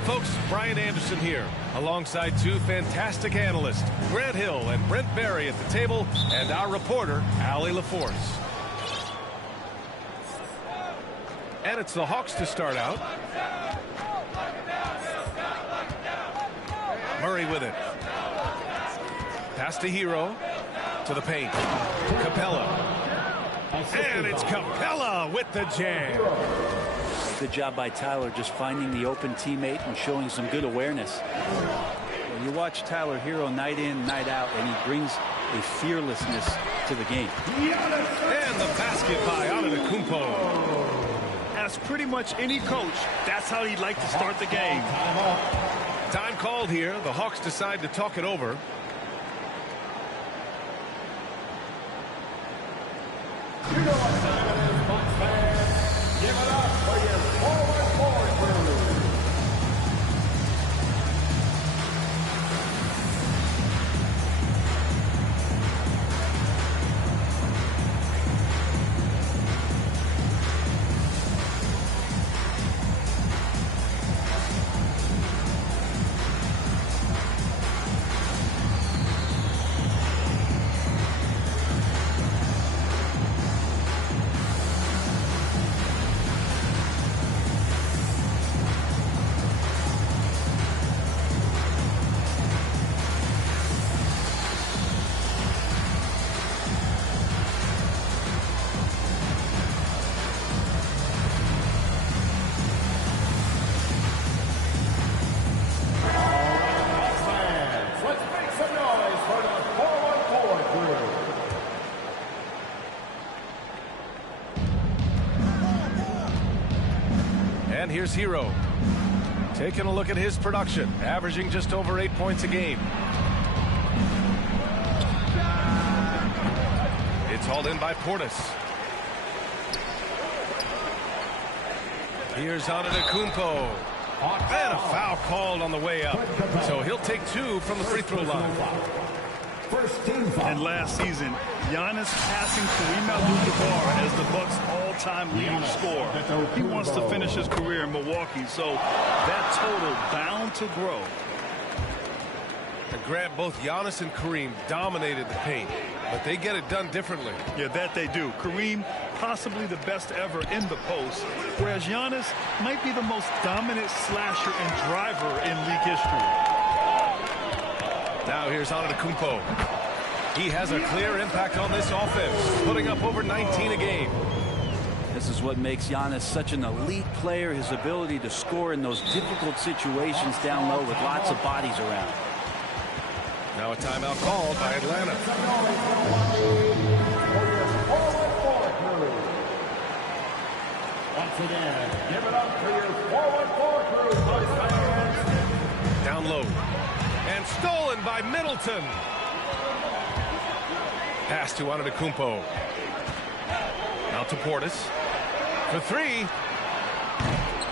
Folks, Brian Anderson here, alongside two fantastic analysts, Grant Hill and Brent Barry at the table, and our reporter, Allie LaForce. And it's the Hawks to start out. Murray with it. Pass to Hero. To the paint. Capella. And it's Capella with the jam. Good job by Tyler just finding the open teammate and showing some good awareness. When you watch Tyler Hero night in, night out, and he brings a fearlessness to the game. And the basket by Antetokounmpo. As pretty much any coach, that's how he'd like to start the game. Time called here. The Hawks decide to talk it over. You know what time it is, Bucks fans. Give it up for your forward crew. And here's Hero. Taking a look at his production, averaging just over 8 points a game. It's hauled in by Portis. Here's Antetokounmpo. And a foul called on the way up. So he'll take 2 from the free throw line. And last season, Giannis passing Kareem Abdul-Jabbar as the Bucks' all-time leading scorer. He wants to finish his career in Milwaukee, so that total bound to grow. And Grant, both Giannis and Kareem dominated the paint, but they get it done differently. Yeah, that they do. Kareem, possibly the best ever in the post, whereas Giannis might be the most dominant slasher and driver in league history. Now here's Antetokounmpo. He has a clear impact on this offense, putting up over 19 a game. This is what makes Giannis such an elite player, his ability to score in those difficult situations down low with lots of bodies around. Now a timeout called by Atlanta. Once again, give it up for your forward crew, Bucks fans. Down low. And stolen by Middleton. Pass to Antetokounmpo. Now to Portis. For 3.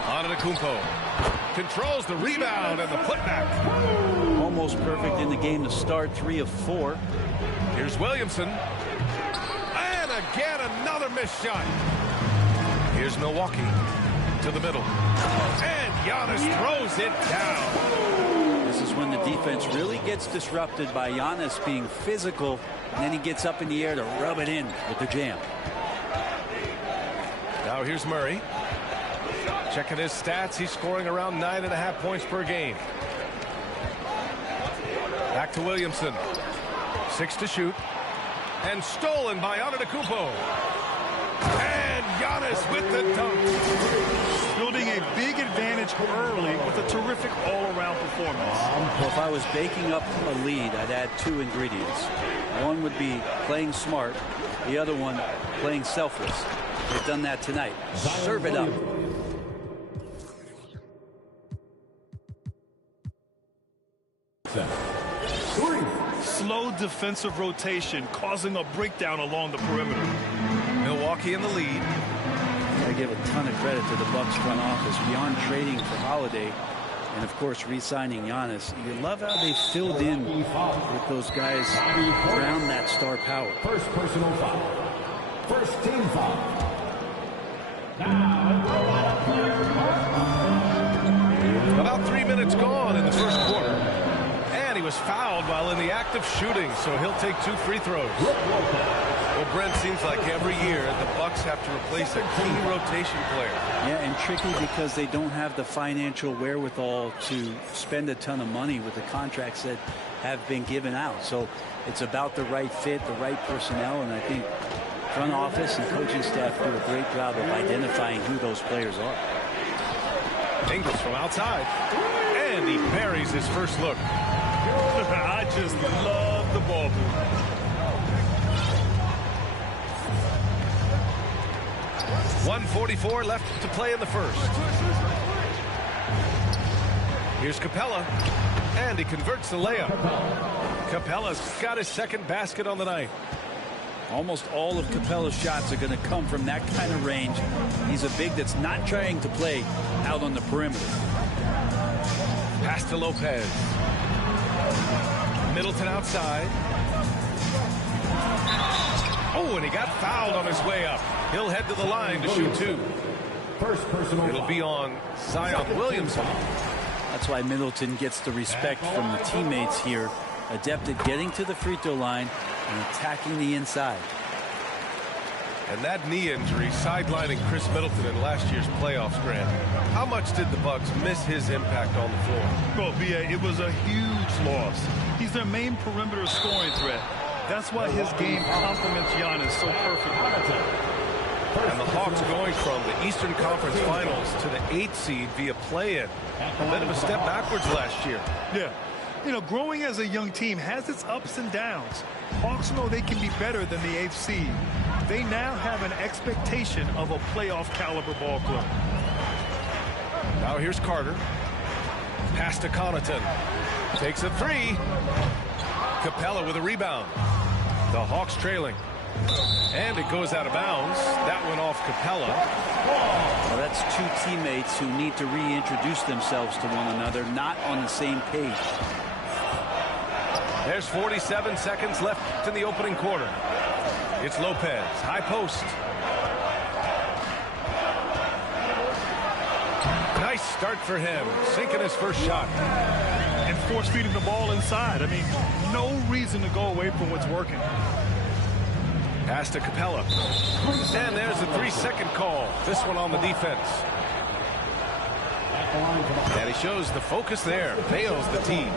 Antetokounmpo controls the rebound and the putback. Almost perfect in the game to start, 3 of 4. Here's Williamson. And again another missed shot. Here's Milwaukee to the middle. And Giannis throws it down. This is when the defense really gets disrupted by Giannis being physical, and then he gets up in the air to rub it in with the jam. Now here's Murray. Checking his stats, he's scoring around 9.5 points per game. Back to Williamson. 6 to shoot. And stolen by Antetokounmpo. And Giannis with the dunk. Building a big advantage early with a terrific all-around performance. Well, if I was baking up a lead, I'd add 2 ingredients. One would be playing smart. The other one, playing selfless. They've done that tonight. Serve it up. Slow defensive rotation causing a breakdown along the perimeter. Milwaukee in the lead. I give a ton of credit to the Bucks front office beyond trading for Holiday and of course re-signing Giannis. You love how they filled in with those guys around that star power. First personal foul. First team foul. Now, about 3 minutes gone in the first quarter. And he was fouled while in the act of shooting, so he'll take 2 free throws. Well, Brent, seems like every year the Bucks have to replace a key rotation player. Yeah, and tricky because they don't have the financial wherewithal to spend a ton of money with the contracts that have been given out. So it's about the right fit, the right personnel, and I think front office and coaching staff do a great job of identifying who those players are. Ingles from outside, and he buries his first look. I just love the ball movement. 1:44 left to play in the first. Here's Capella, and he converts the layup. Capella's got his second basket on the night. Almost all of Capella's shots are going to come from that kind of range. He's a big that's not trying to play out on the perimeter. Pass to Lopez. Middleton outside. Oh, and he got fouled on his way up. He'll head to the line to shoot 2. First personal. It'll be on Zion Williamson. That's why Middleton gets the respect from the teammates here. Adept at getting to the free throw line and attacking the inside. And that knee injury sidelining Chris Middleton in last year's playoffs, Grant. How much did the Bucks miss his impact on the floor? Well, B.A., it was a huge loss. He's their main perimeter scoring threat. That's why his game complements Giannis so perfectly. And the Hawks going from the Eastern Conference Finals to the 8th seed via play-in. A bit of a step backwards last year. Yeah. You know, growing as a young team has its ups and downs. Hawks know they can be better than the 8th seed. They now have an expectation of a playoff caliber ball club. Now here's Carter. Pass to Connaughton. Takes a 3. Capella with a rebound. The Hawks trailing. And it goes out of bounds. That went off Capella. Well, that's 2 teammates who need to reintroduce themselves to one another, not on the same page. There's 47 seconds left in the opening quarter. It's Lopez. High post. Nice start for him. Sinking his first shot. And force feeding the ball inside. I mean, no reason to go away from what's working. Pass to Capella. And there's the 3-second call. This one on the defense. And he shows the focus there. Nails the team.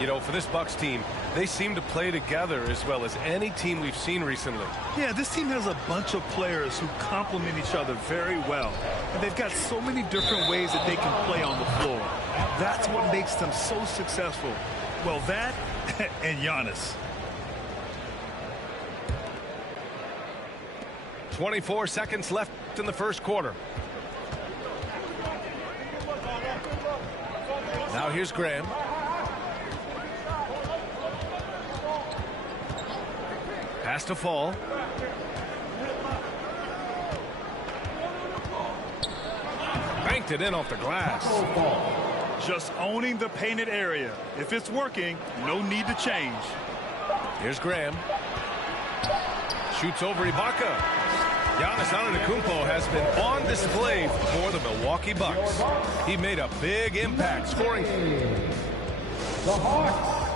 You know, for this Bucks team, they seem to play together as well as any team we've seen recently. Yeah, this team has a bunch of players who complement each other very well. And they've got so many different ways that they can play on the floor. That's what makes them so successful. Well, that and Giannis. 24 seconds left in the first quarter. Now here's Graham. Pass to Fall. Banked it in off the glass. Just owning the painted area. If it's working, no need to change. Here's Graham. Shoots over Ibaka. Giannis Antetokounmpo has been on display for the Milwaukee Bucks. He made a big impact scoring. The Hawks,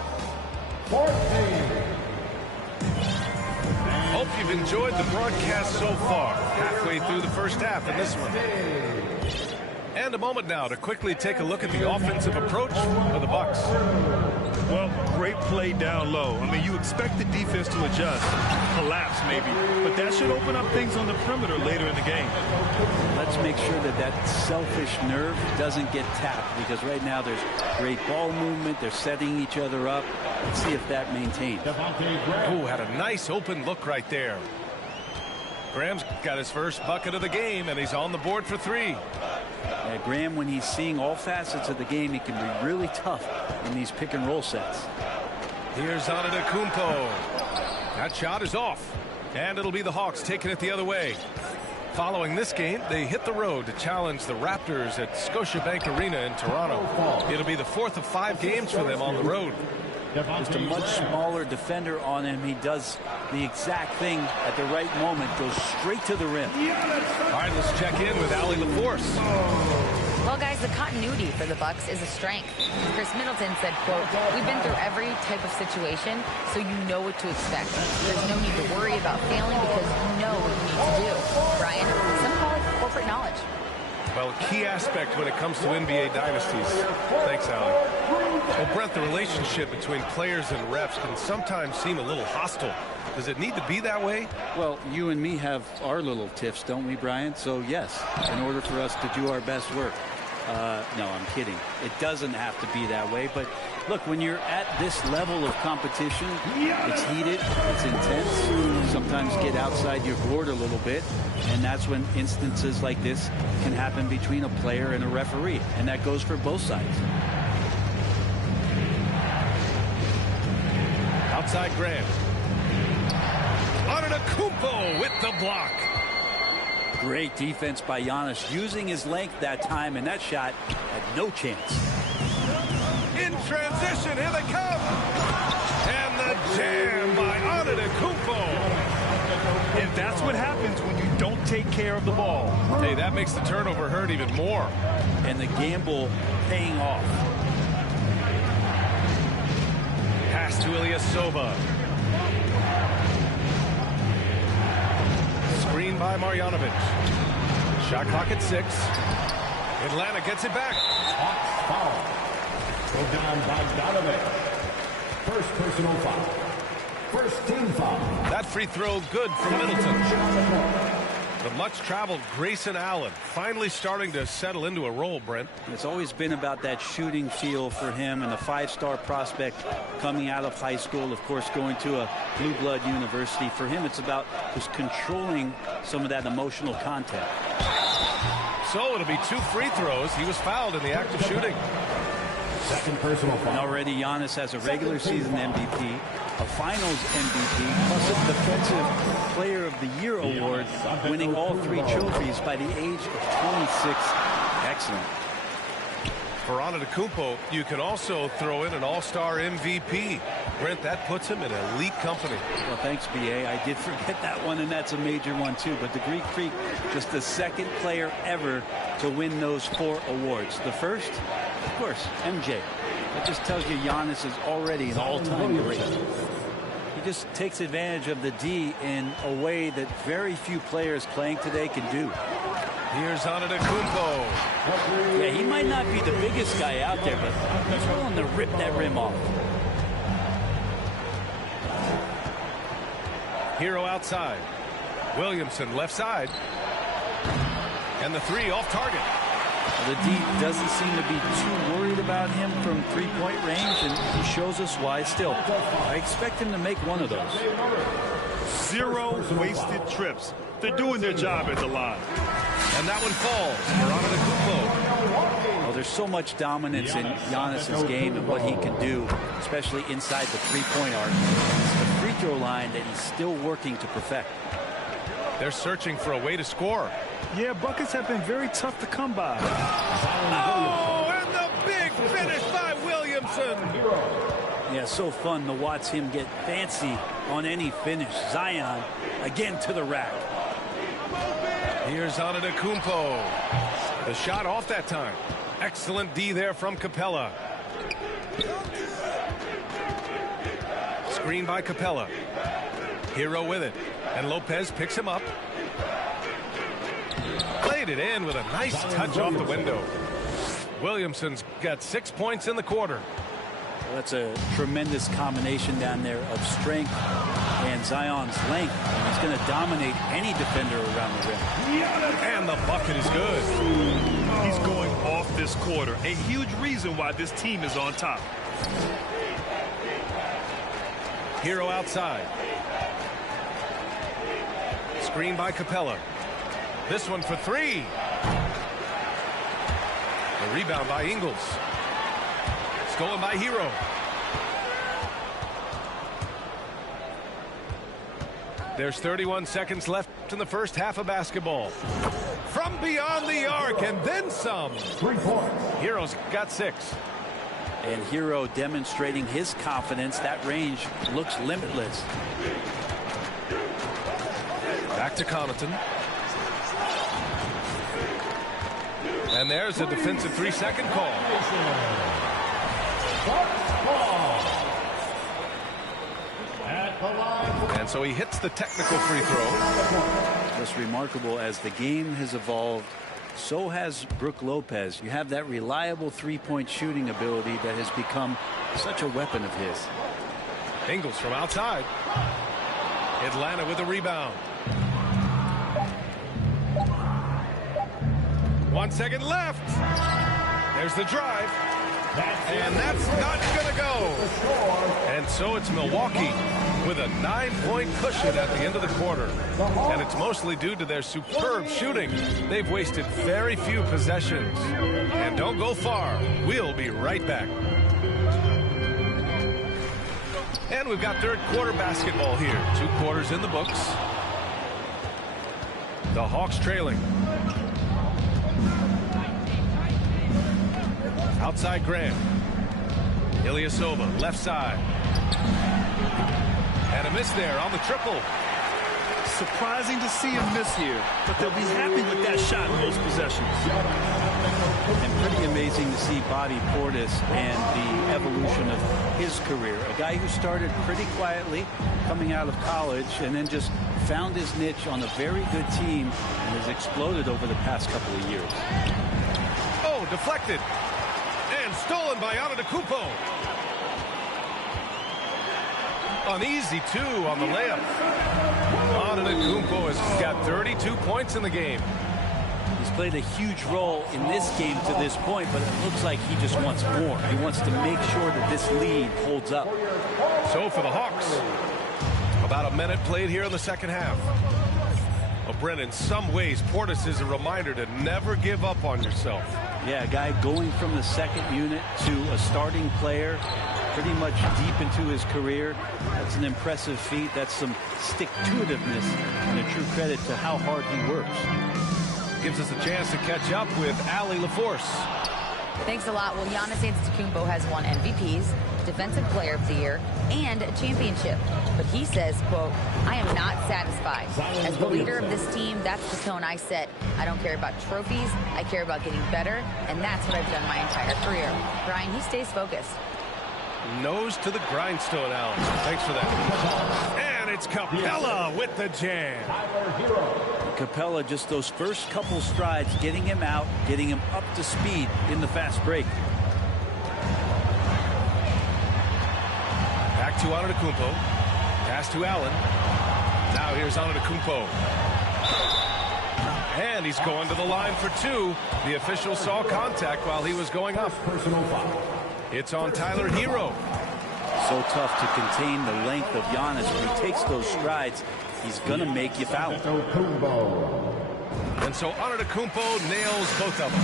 14. Hope you've enjoyed the broadcast so far. Halfway through the first half in this one. And a moment now to quickly take a look at the offensive approach for the Bucks. Well, great play down low. I mean, you expect the defense to adjust, collapse maybe, but that should open up things on the perimeter later in the game. Let's make sure that that selfish nerve doesn't get tapped, because right now there's great ball movement. They're setting each other up. Let's see if that maintains. Oh, had a nice open look right there. Graham's got his first bucket of the game, and he's on the board for 3. Graham, when he's seeing all facets of the game, he can be really tough in these pick and roll sets. Here's Antetokounmpo. That shot is off, and it'll be the Hawks taking it the other way. Following this game, they hit the road to challenge the Raptors at Scotiabank Arena in Toronto. It'll be the 4th of 5 games for them on the road. Just a much smaller defender on him. He does the exact thing at the right moment, goes straight to the rim. All right, let's check in with Allie LaForce. Well, guys, the continuity for the Bucks is a strength. Chris Middleton said, quote, "We've been through every type of situation, so you know what to expect. There's no need to worry about failing because you know what you need to do." Brian, some call it corporate knowledge. Well, a key aspect when it comes to NBA dynasties. Thanks, Allie. Well, Brent, the relationship between players and refs can sometimes seem a little hostile. Does it need to be that way? Well, you and me have our little tiffs, don't we, Brian? So, yes, in order for us to do our best work. No, I'm kidding. It doesn't have to be that way. But look, when you're at this level of competition, it's heated, it's intense. Sometimes get outside your board a little bit. And that's when instances like this can happen between a player and a referee. And that goes for both sides. Outside Grant. Antetokounmpo with the block. Great defense by Giannis, using his length that time, and that shot had no chance. In transition, here they come. And the jam by Antetokounmpo. And that's what happens when you don't take care of the ball. Hey, that makes the turnover hurt even more. And the gamble paying off. Pass to Ilyasova. Screen by Marjanovic. Shot clock at 6. Atlanta gets it back. Hawks foul. Go down by Donovan. First personal foul. First team foul. That free throw good from Middleton. The much-traveled Grayson Allen finally starting to settle into a role, Brent. It's always been about that shooting feel for him, and a 5-star prospect coming out of high school, of course, going to a blue blood university. For him, it's about just controlling some of that emotional content. So it'll be 2 free throws. He was fouled in the act of shooting. Second personal foul. And already Giannis has a regular season MVP, a finals MVP, plus a defensive player of the year award, winning all 3 trophies by the age of 26. Excellent. For Antetokounmpo, you can also throw in an all-star MVP. Brent, that puts him in elite company. Well, thanks, B.A. I did forget that one, and that's a major one, too. But the Greek Freak, just the second player ever to win those 4 awards. The first, of course, MJ. That just tells you Giannis is already an all-time great. He just takes advantage of the D in a way that very few players playing today can do. Here's Antetokounmpo. Yeah, he might not be the biggest guy out there, but he's willing to rip that rim off. Hero outside. Williamson left side. And the 3 off target. The D doesn't seem to be too worried about him from 3-point range, and he shows us why still. I expect him to make one of those. 0 wasted trips. They're doing their job at the line. And that one falls for Antetokounmpo. Well, there's so much dominance in Giannis' game and what he can do, especially inside the 3-point arc. It's the free throw line that he's still working to perfect. They're searching for a way to score. Yeah, buckets have been very tough to come by. Oh, and the big finish by Williamson. Yeah, so fun to watch him get fancy on any finish. Zion again to the rack. Here's Antetokounmpo. The shot off that time. Excellent D there from Capella. Screen by Capella. Hero with it. And Lopez picks him up. Played it in with a nice touch off the window. Williamson's got 6 points in the quarter. Well, that's a tremendous combination down there of strength and Zion's length. And he's going to dominate any defender around the rim. And the bucket is good. He's going off this quarter. A huge reason why this team is on top. Hero outside. Screen by Capella. This one for 3. The rebound by Ingles. Stolen by Hero. There's 31 seconds left in the first half of basketball. From beyond the arc and then some. 3 points. Hero's got 6. And Hero demonstrating his confidence. That range looks limitless. Back to Connaughton. And there's a defensive 3-second call. And so he hits the technical free throw. Just remarkable, as the game has evolved, so has Brook Lopez. You have that reliable three-point shooting ability that has become such a weapon of his. Ingles from outside. Atlanta with a rebound. 1 second left. There's the drive. And that's not going to go. And so it's Milwaukee with a 9-point cushion at the end of the quarter. And it's mostly due to their superb shooting. They've wasted very few possessions. And don't go far. We'll be right back. And we've got third quarter basketball here. 2 quarters in the books. The Hawks trailing. Outside Grant. Ilyasova, left side. And a miss there on the triple. Surprising to see him miss here, but they'll be happy with that shot in those possessions. And pretty amazing to see Bobby Portis and the evolution of his career. A guy who started pretty quietly coming out of college and then just found his niche on a very good team and has exploded over the past couple of years. Oh, deflected. And stolen by Antetokounmpo. An easy 2 on the layup. Antetokounmpo has got 32 points in the game. He's played a huge role in this game to this point, but it looks like he just wants more. He wants to make sure that this lead holds up. So for the Hawks, about a minute played here in the second half. Well, Brent, in some ways, Portis is a reminder to never give up on yourself. Yeah, a guy going from the second unit to a starting player pretty much deep into his career. That's an impressive feat. That's some stick-to-itiveness and a true credit to how hard he works. Gives us a chance to catch up with Allie LaForce. Thanks a lot. Well, Giannis Antetokounmpo has won MVPs, Defensive Player of the Year, and a championship. But he says, quote, "I am not satisfied. As the leader of this team, that's the tone I set. I don't care about trophies. I care about getting better, and that's what I've done my entire career." Brian, he stays focused. Nose to the grindstone, Allen. Thanks for that. And it's Capella with the jam. Capella, just those first couple strides, getting him out, getting him up to speed in the fast break. Back to Antetokounmpo. Pass to Allen. Now here's Antetokounmpo. And he's going to the line for 2. The official saw contact while he was going up. Personal foul. It's on Tyler Hero. So tough to contain the length of Giannis. When he takes those strides, he's going to make you foul. And so Antetokounmpo nails both of them.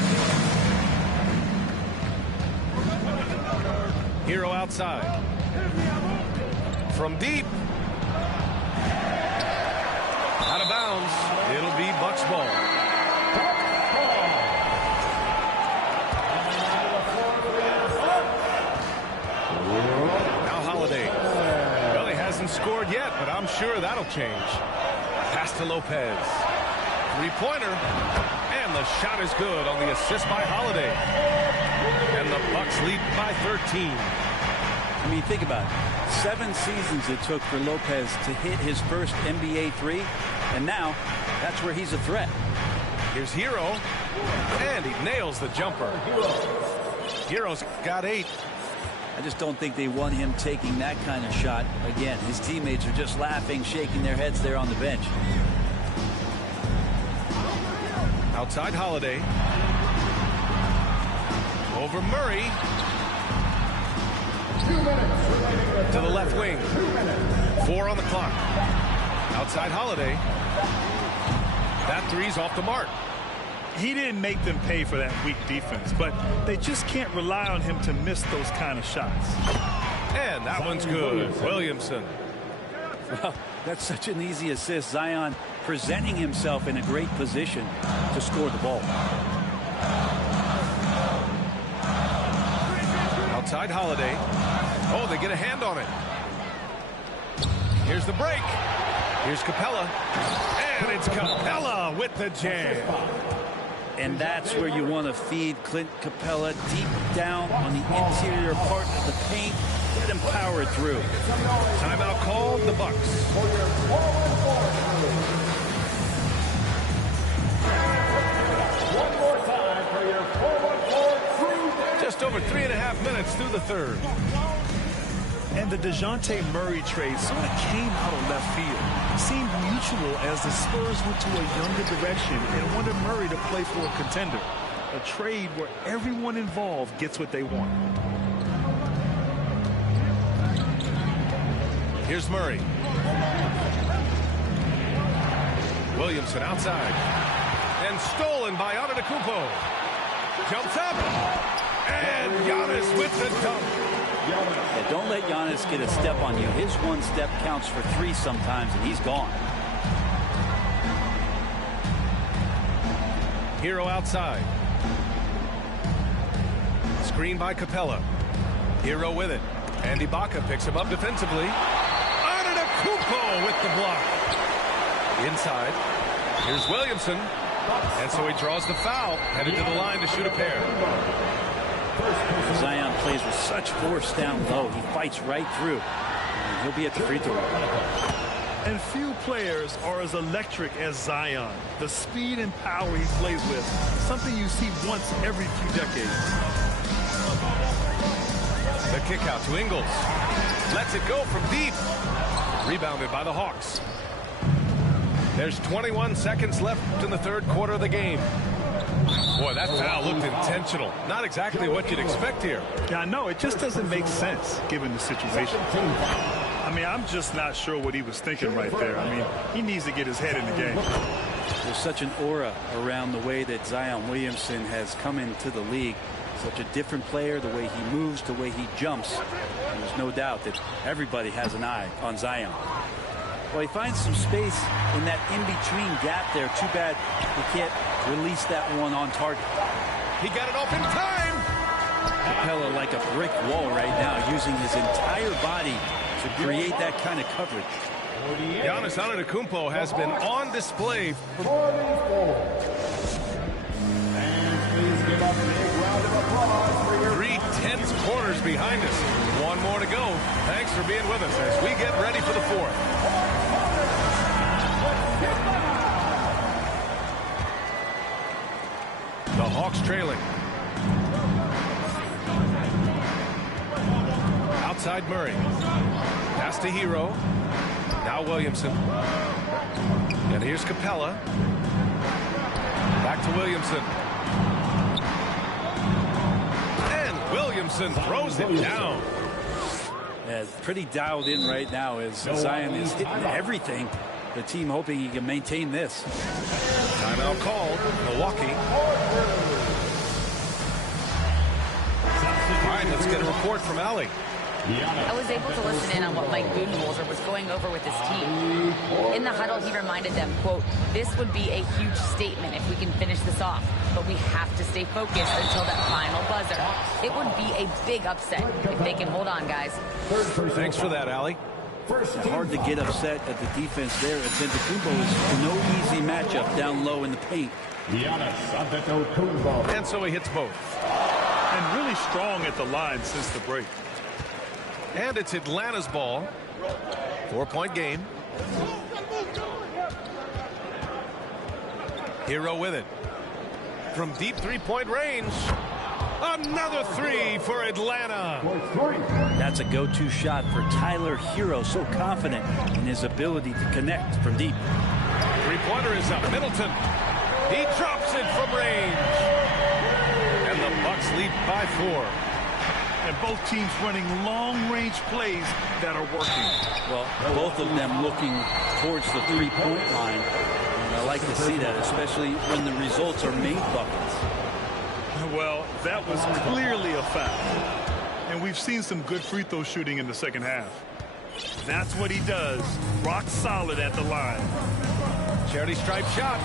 Hero outside. From deep. Out of bounds. It'll be Bucks ball. Now Holiday. Well, he hasn't scored yet, but I'm sure that'll change. Pass to Lopez. 3-pointer. And the shot is good on the assist by Holiday. And the Bucks lead by 13. I mean, think about it. 7 seasons it took for Lopez to hit his first NBA 3, and now that's where he's a threat. Here's Hero, and he nails the jumper. Hero's got 8. I just don't think they want him taking that kind of shot. Again, his teammates are just laughing, shaking their heads there on the bench. Outside Holiday. Over Murray. To the left wing. 4 on the clock. Outside Holiday. That 3's off the mark. He didn't make them pay for that weak defense, but they just can't rely on him to miss those kind of shots. And that one's good. Williamson. Well, that's such an easy assist. Zion presenting himself in a great position to score the ball. outside Holiday. Oh, they get a hand on it. Here's the break. Here's Capella. And it's Capella with the jam. And that's where you want to feed Clint Capella, deep down on the interior part of the paint. Let him power it through. Timeout called, the Bucks. One more time for your forward. Just over 3.5 minutes through the third. And the DeJounte Murray trade sort of came out of left field. Seemed mutual as the Spurs went to a younger direction and wanted Murray to play for a contender. A trade where everyone involved gets what they want. Here's Murray. Williamson outside. And stolen by Antetokounmpo. Jumps up. And Giannis with the dunk. Yeah, don't let Giannis get a step on you. His one step counts for 3 sometimes, and he's gone. Hero outside. Screen by Capella. Hero with it. And Ibaka picks him up defensively. Antetokounmpo with the block. Inside. Here's Williamson. And so he draws the foul. Headed to the line to shoot a pair. Zion plays with such force down low. He fights right through. And he'll be at the free throw line. And few players are as electric as Zion. The speed and power he plays with, something you see once every few decades. The kick out to Ingles. Lets it go from deep. Rebounded by the Hawks. There's 21 seconds left in the third quarter of the game. Boy, that foul looked intentional. Not exactly what you'd expect here. Yeah, I know. It just doesn't make sense given the situation. I mean, I'm just not sure what he was thinking right there. I mean, he needs to get his head in the game. There's such an aura around the way that Zion Williamson has come into the league. Such a different player, the way he moves, the way he jumps. And there's no doubt that everybody has an eye on Zion. Well, he finds some space in that in-between gap there. Too bad he can't release that one on target. He got it off in time. Capella like a brick wall right now, using his entire body to create that kind of coverage. Giannis Antetokounmpo has been on display. Please give up a big round of applause for your 3 tense quarters behind us. One more to go. Thanks for being with us as we get ready for the fourth. The Hawks trailing. Outside Murray. Pass to Hero. Now Williamson. And here's Capella. Back to Williamson. And Williamson throws it down. Yeah, pretty dialed in right now as Zion is hitting everything. The team hoping he can maintain this. Timeout called. Milwaukee. All right, let's get a report from Allie. I was able to listen in on what Mike Budenholzer was going over with his team. In the huddle, he reminded them, quote, "This would be a huge statement if we can finish this off, but we have to stay focused until that final buzzer. It would be a big upset if they can hold on, guys." Thanks for that, Allie. Hard to get upset at the defense there. And Antetokounmpo is no easy matchup down low in the paint. And so he hits both. And really strong at the line since the break. And it's Atlanta's ball. 4-point game. Hero with it. From deep three-point range. Another three for Atlanta. That's a go-to shot for Tyler Hero. So confident in his ability to connect from deep. Three-pointer is up. Middleton. He drops it from range. And the Bucks lead by 4. And both teams running long-range plays that are working. Well, both of them looking towards the three-point line. And I like to see that, especially when the results are made buckets. Well, that was clearly a foul. And we've seen some good free throw shooting in the second half. That's what he does. Rock solid at the line. Charity stripe shot.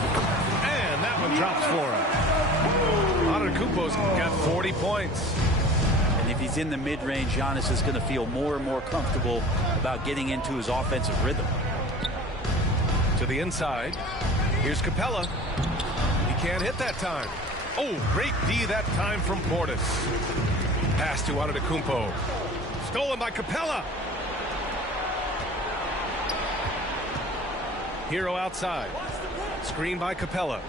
And that one drops for him. Antetokounmpo's got 40 points. And if he's in the mid-range, Giannis is going to feel more and more comfortable about getting into his offensive rhythm. To the inside. Here's Capella. He can't hit that time. Oh, great D that time from Portis. Pass to Antetokounmpo. Stolen by Capella. Hero outside. Screen by Capella.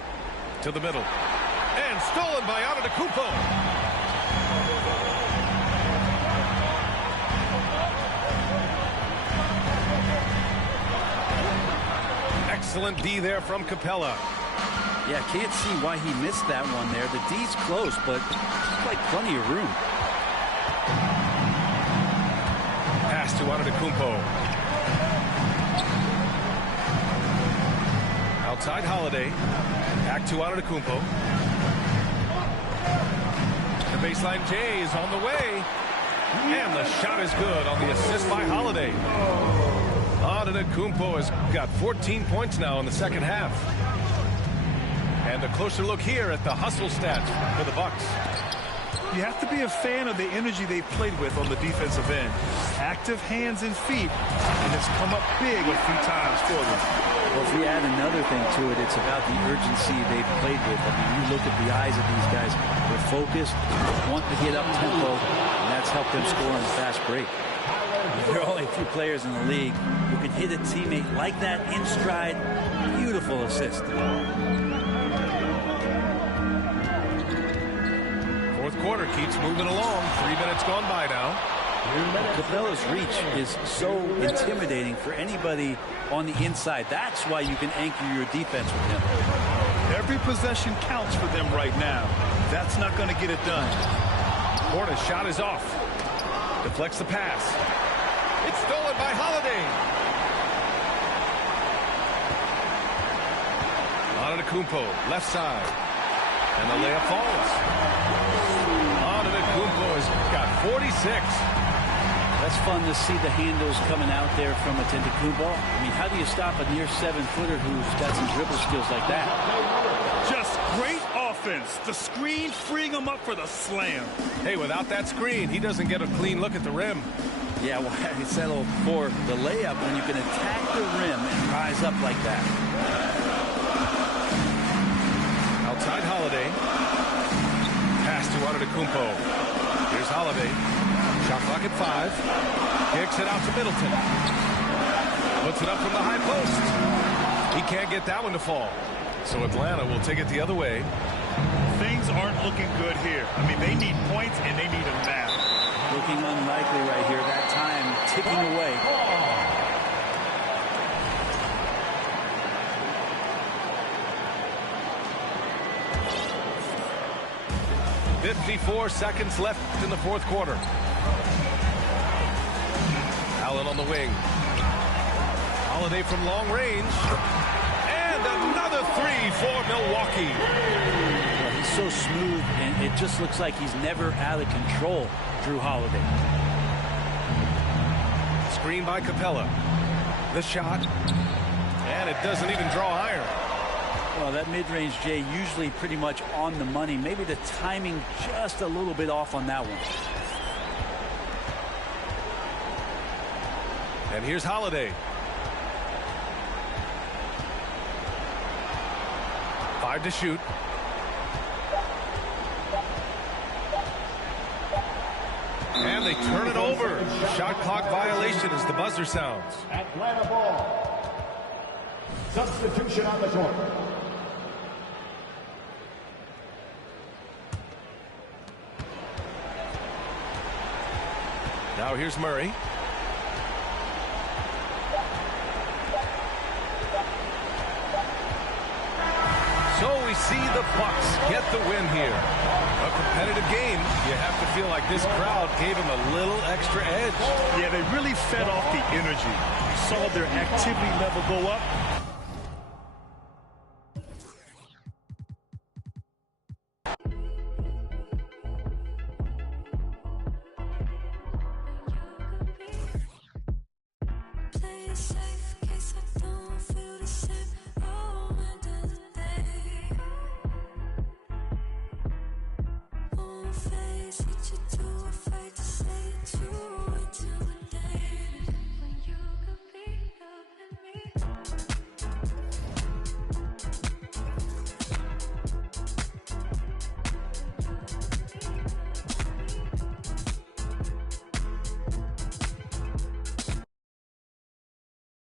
To the middle. And stolen by Antetokounmpo. Excellent D there from Capella. Yeah, can't see why he missed that one there. The D's close, but like plenty of room. Pass to Antetokounmpo. Outside Holiday. Back to Antetokounmpo. The baseline J is on the way. And the shot is good on the assist by Holiday. Antetokounmpo has got 14 points now in the second half. And a closer look here at the hustle stats for the Bucks. You have to be a fan of the energy they've played with on the defensive end. Active hands and feet, and it's come up big a few times for them. Well, if we add another thing to it, it's about the urgency they've played with. I mean, you look at the eyes of these guys. They're focused, want to get up tempo, and that's helped them score on the fast break. There are only a few players in the league who can hit a teammate like that in stride. Beautiful assist. Fourth quarter keeps moving along. 3 minutes gone by now. Capella's reach is so intimidating for anybody on the inside. That's why you can anchor your defense with him. Every possession counts for them right now. That's not going to get it done. Portis' shot is off. Deflects the pass. It's stolen by Holiday. Antetokounmpo, left side. And the layup falls. Antetokounmpo has got 46. That's fun to see the handles coming out there from Antetokounmpo. I mean, how do you stop a near 7-footer who's got some dribble skills like that? Just great offense. The screen freeing him up for the slam. Hey, without that screen, he doesn't get a clean look at the rim. Yeah, well, I settled for the layup when you can attack the rim and rise up like that. Outside Holiday. Pass to Antetokounmpo. Here's Holiday. Shot clock at 5. Kicks it out to Middleton. Puts it up from the high post. He can't get that one to fall. So Atlanta will take it the other way. Things aren't looking good here. I mean, they need points and they need them now. Looking unlikely right here. That time ticking away. 54 seconds left in the fourth quarter. Allen on the wing. Holiday from long range. And another three for Milwaukee. Well, he's so smooth, and it just looks like he's never out of control, Jrue Holiday. Screen by Capella. The shot. And it doesn't even draw iron. Well, that mid-range J usually pretty much on the money. Maybe the timing just a little bit off on that one. And here's Holiday. 5 to shoot. And they turn it over. Shot clock violation as the buzzer sounds. Atlanta ball. Substitution on the court. Now here's Murray. So we see the Bucks get the win here. A competitive game. You have to feel like this crowd gave them a little extra edge. Yeah, they really fed off the energy. You saw their activity level go up.